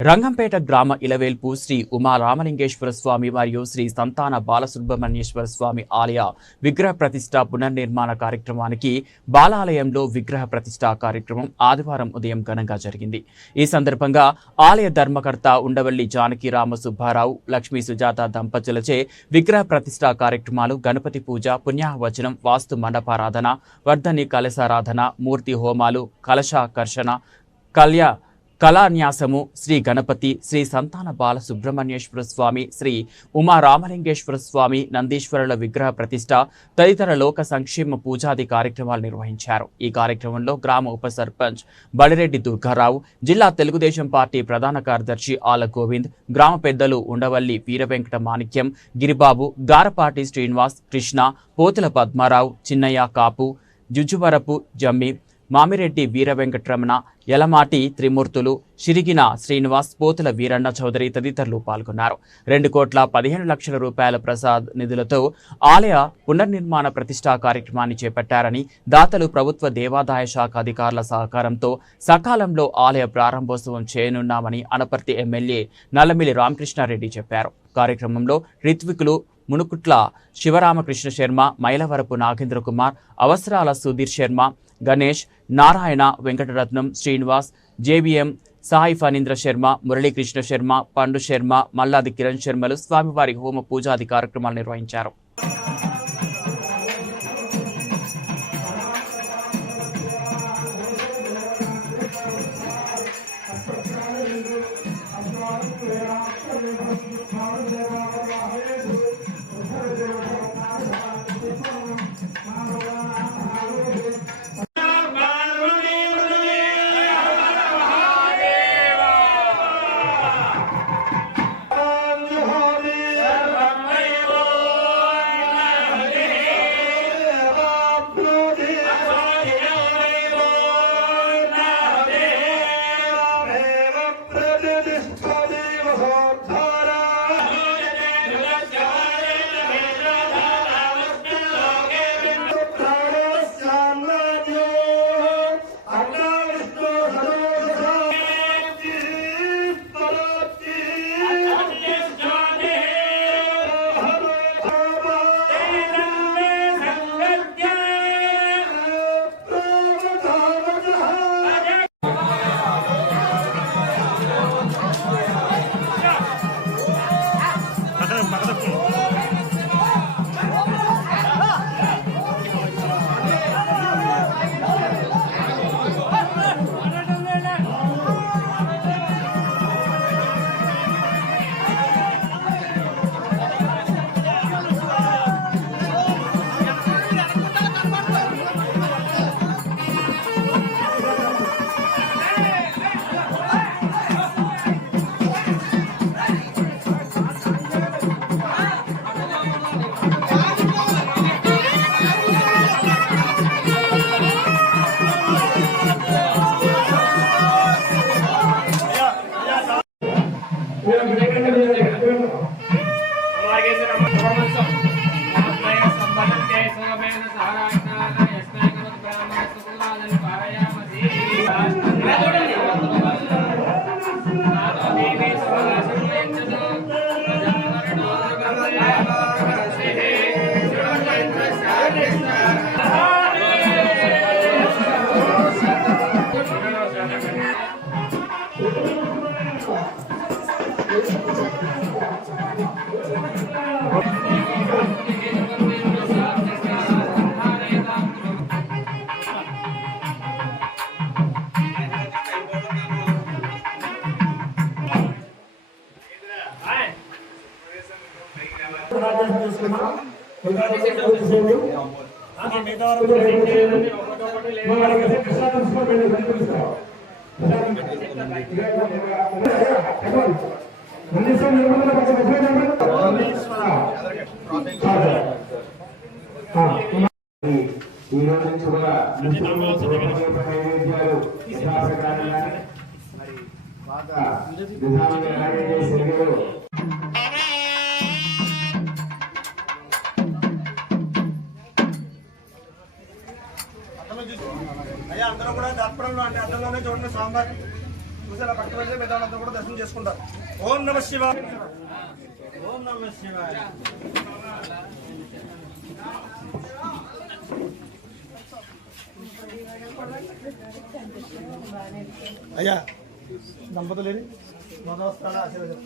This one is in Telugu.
రంగంపేట గ్రామ ఇలవేల్పు శ్రీ ఉమా రామలింగేశ్వర స్వామి మరియు శ్రీ సంతాన బాలసుబ్రహ్మణ్యేశ్వర స్వామి ఆలయ విగ్రహ ప్రతిష్ఠ పునర్నిర్మాణ కార్యక్రమానికి బాలాలయంలో విగ్రహ ప్రతిష్ఠ కార్యక్రమం ఆదివారం ఉదయం ఘనంగా జరిగింది. ఈ సందర్భంగా ఆలయ ధర్మకర్త ఉండవల్లి జానకి రామ సుబ్బారావు, లక్ష్మీ సుజాత దంపతులచే విగ్రహ ప్రతిష్ఠ కార్యక్రమాలు, గణపతి పూజ, పుణ్యాహవచనం, వాస్తు మండపారాధన, వర్ధని కలశారాధన, మూర్తి హోమాలు, కలశాకర్షణ, కళాన్యాసము, శ్రీ గణపతి, శ్రీ సంతాన బాల సుబ్రహ్మణ్యేశ్వర స్వామి, శ్రీ ఉమా రామలింగేశ్వర స్వామి, నందీశ్వరుల విగ్రహ ప్రతిష్ఠ తదితర లోక సంక్షేమ పూజాది కార్యక్రమాలు నిర్వహించారు. ఈ కార్యక్రమంలో గ్రామ ఉప సర్పంచ్ బడిరెడ్డి దుర్గారావు, జిల్లా తెలుగుదేశం పార్టీ ప్రధాన కార్యదర్శి ఆల గోవింద్, గ్రామ పెద్దలు ఉండవల్లి వీరవెంకట మాణిక్యం, గిరిబాబు, గారపాటి శ్రీనివాస్, కృష్ణ, పోతుల పద్మారావు, చిన్నయ్య కాపు, జుజువరపు జమ్మి, మామిరెడ్డి వీరవెంకటరమణ, యలమాటి త్రిమూర్తులు, షిరిగిన శ్రీనివాస్, పోతుల వీరన్న చౌదరి తదితరులు పాల్గొన్నారు. 2,15,00,000 రూపాయల ప్రసాద్ నిధులతో ఆలయ పునర్నిర్మాణ ప్రతిష్ఠా కార్యక్రమాన్ని చేపట్టారని, దాతలు, ప్రభుత్వ దేవాదాయ శాఖ అధికారుల సహకారంతో సకాలంలో ఆలయ ప్రారంభోత్సవం చేయనున్నామని అనపర్తి ఎమ్మెల్యే నల్లమిల్లి రామకృష్ణారెడ్డి చెప్పారు. కార్యక్రమంలో రిత్వికులు మునుకుట్ల శివరామకృష్ణ శర్మ, మైలవరపు నాగేంద్ర కుమార్, అవసరాల సుధీర్ శర్మ, గణేష్, నారాయణ, వెంకటరత్నం, శ్రీనివాస్, జేబీఎం, సాయి ఫణీంద్ర శర్మ, మురళీకృష్ణ శర్మ, పండు శర్మ, మల్లాది కిరణ్ శర్మలు స్వామివారి హోమ పూజాది కార్యక్రమాలు నిర్వహించారు. అందరూ కూడా దర్పణంలో అంటే అద్దంలోనే చూడండి సాంబార్ ఇలా పక్కన వెళ్ళి మిగతా కూడా దర్శనం చేసుకుంటారు. ఓం నమః శివాయ. ఓం నమః శివాయ. అయ్యా దంపతులు మొదలు ఆశీర్వాదం.